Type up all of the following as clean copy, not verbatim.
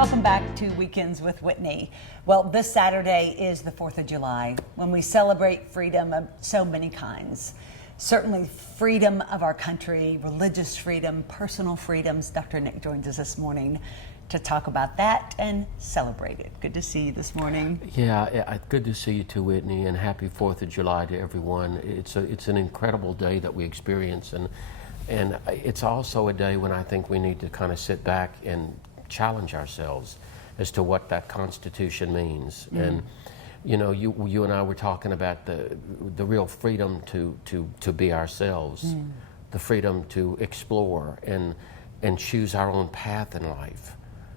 Welcome back to Weekends with Whitney. Well, this Saturday is the 4th of July, when we celebrate freedom of so many kinds. Certainly freedom of our country, religious freedom, personal freedoms. Dr. Nick joins us this morning to talk about that and celebrate it. Good to see you this morning. Yeah, good to see you too, Whitney, and happy 4th of July to everyone. It's an incredible day that we experience, and it's also a day when I think we need to kind of sit back and challenge ourselves as to what that Constitution means. And you know, you and I were talking about the real freedom to be ourselves, the freedom to explore and choose our own path in life.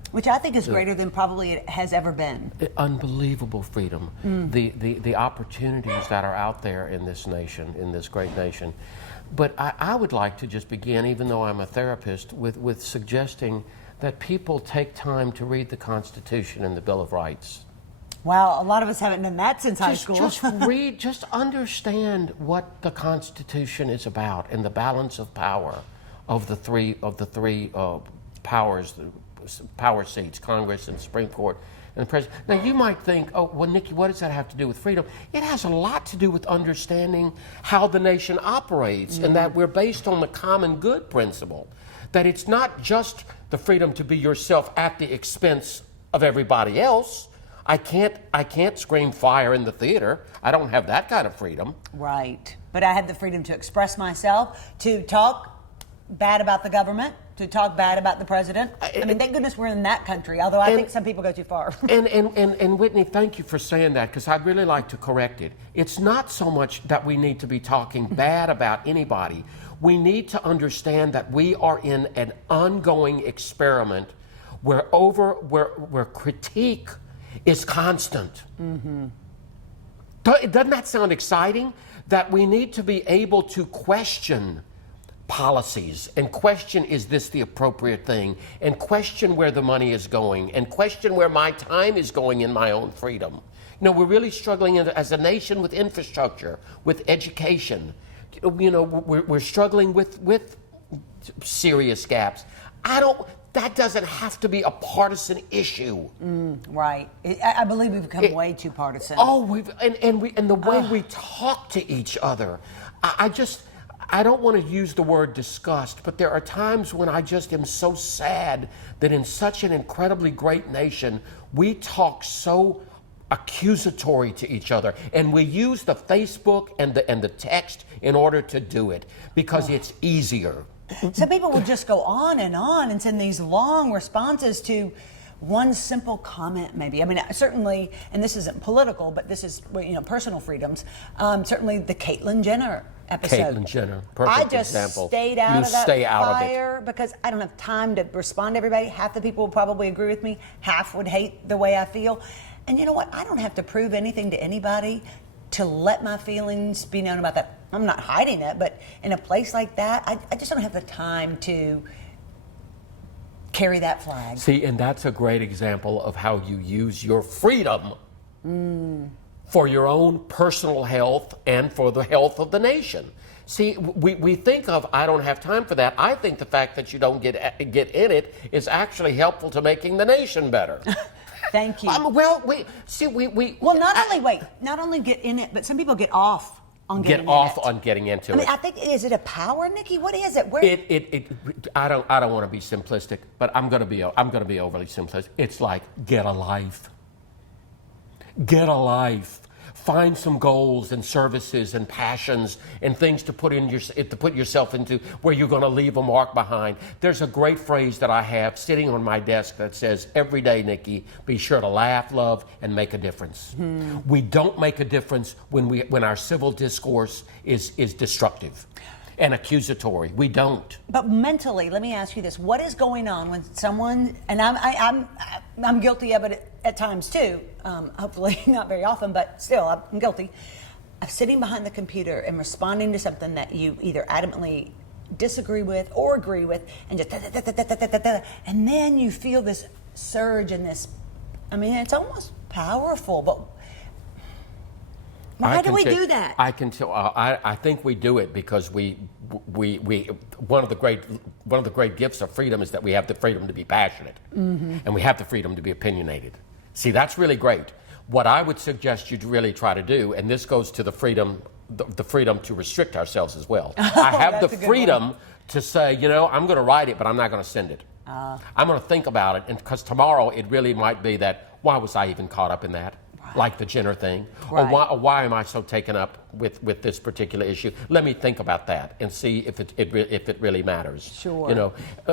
Which I think is greater than probably it has ever been. Unbelievable freedom. The opportunities that are out there in this nation, in this great nation. But I would like to just begin, even though I'm a therapist, with suggesting that people take time to read the Constitution and the Bill of Rights. Wow, a lot of us haven't done that since high school. Just read, just understand what the Constitution is about and the balance of power of the three powers, power seats, Congress and Supreme Court and the President. Now you might think, oh, well, Nikki, what does that have to do with freedom? It has a lot to do with understanding how the nation operates and that we're based on the common good principle. That it's not just the freedom to be yourself at the expense of everybody else. I can't scream fire in the theater. I don't have that kind of freedom. Right. But I have the freedom to express myself, to talk bad about the government, to talk bad about the president. I mean, thank goodness we're in that country, although I think some people go too far. And Whitney, thank you for saying that, because I'd really like to correct it. It's not so much that we need to be talking bad about anybody. We need to understand that we are in an ongoing experiment where critique is constant. Doesn't that sound exciting? That we need to be able to question policies and question, is this the appropriate thing, and question where the money is going, and question where my time is going in my own freedom. You know, we're really struggling as a nation with infrastructure, with education. You know, we're struggling with serious gaps. That doesn't have to be a partisan issue. Right. I believe we've become way too partisan. Oh, and the way we talk to each other. I don't want to use the word disgust, but there are times when I just am so sad that in such an incredibly great nation, we talk so accusatory to each other, and we use the Facebook and the text in order to do it because it's easier. So people will just go on and send these long responses to one simple comment, maybe. I mean, certainly, and this isn't political, but this is, you know, personal freedoms. Certainly the Caitlyn Jenner episode. Caitlyn Jenner, perfect example. I just stayed out of that fire because I don't have time to respond to everybody. Half the people will probably agree with me. Half would hate the way I feel. And you know what? I don't have to prove anything to anybody to let my feelings be known about that. I'm not hiding it, but in a place like that, I just don't have the time to carry that flag. See, and that's a great example of how you use your freedom for your own personal health and for the health of the nation. See, we think of, I don't have time for that. I think the fact that you don't get in it is actually helpful to making the nation better. Thank you. Well, not only get in it, but some people get off on getting on getting into it. I mean, I think, is it a power, Nikki? What is it? I don't want to be simplistic, but I'm going to be overly simplistic. It's like, get a life. Get a life. Find some goals and services and passions and things to put yourself into where you're going to leave a mark behind. There's a great phrase that I have sitting on my desk that says, every day, Nikki, be sure to laugh, love, and make a difference. We don't make a difference when our civil discourse is destructive and accusatory. We don't. But mentally, let me ask you this: what is going on when someone, and I'm guilty of it at times too. Hopefully not very often, but still, I'm guilty of sitting behind the computer and responding to something that you either adamantly disagree with or agree with, and just and then you feel this surge and this. I mean, it's almost powerful, but Why do we do that? I can tell. I think we do it because we one of the great gifts of freedom is that we have the freedom to be passionate, and we have the freedom to be opinionated. See, that's really great. What I would suggest you really try to do, and this goes to the freedom to restrict ourselves as well. I have the freedom to say, I'm going to write it, but I'm not going to send it. I'm going to think about it, and because tomorrow it really might be that, why was I even caught up in that? Like the Jenner thing, or why am I so taken up with this particular issue? Let me think about that and see if it really matters. Sure.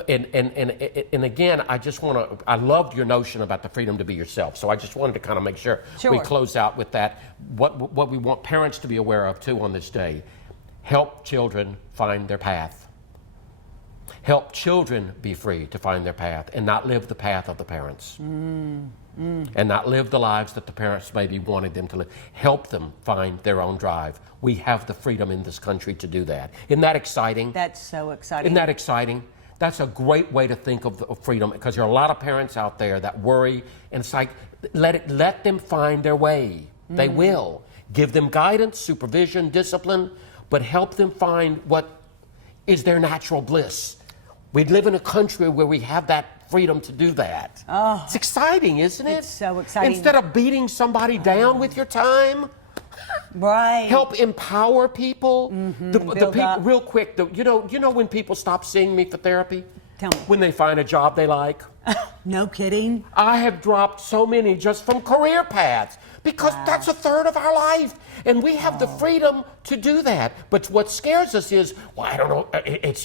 And again, I loved your notion about the freedom to be yourself. So I just wanted to kind of make sure we close out with that. What we want parents to be aware of too on this day: help children find their path. Help children be free to find their path and not live the path of the parents. And not live the lives that the parents maybe wanted them to live. Help them find their own drive. We have the freedom in this country to do that. Isn't that exciting? That's so exciting. Isn't that exciting? That's a great way to think of freedom, because there are a lot of parents out there that worry, and it's like, let them find their way. They will. Give them guidance, supervision, discipline, but help them find what is their natural bliss. We live in a country where we have that freedom to do that. Oh, it's exciting, isn't it? It's so exciting. Instead of beating somebody down with your time, right? Help empower people. The people, real quick, you know when people stop seeing me for therapy? Tell me. When they find a job they like. No kidding. I have dropped so many just from career paths, because that's a third of our life, and we have the freedom to do that. But what scares us is, well, I don't know,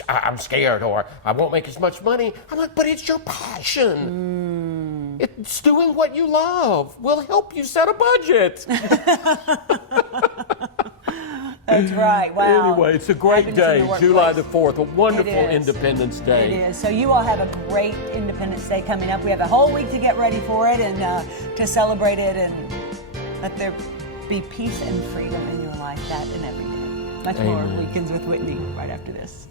I'm scared, or I won't make as much money. I'm like, but it's your passion. It's doing what you love. We'll help you set a budget. That's right. Wow. Anyway, it's a great day, July the 4th, a wonderful Independence Day. It is. So you all have a great Independence Day coming up. We have a whole week to get ready for it and to celebrate it, and let there be peace and freedom in your life, that and every day. Much more Weekends with Whitney right after this.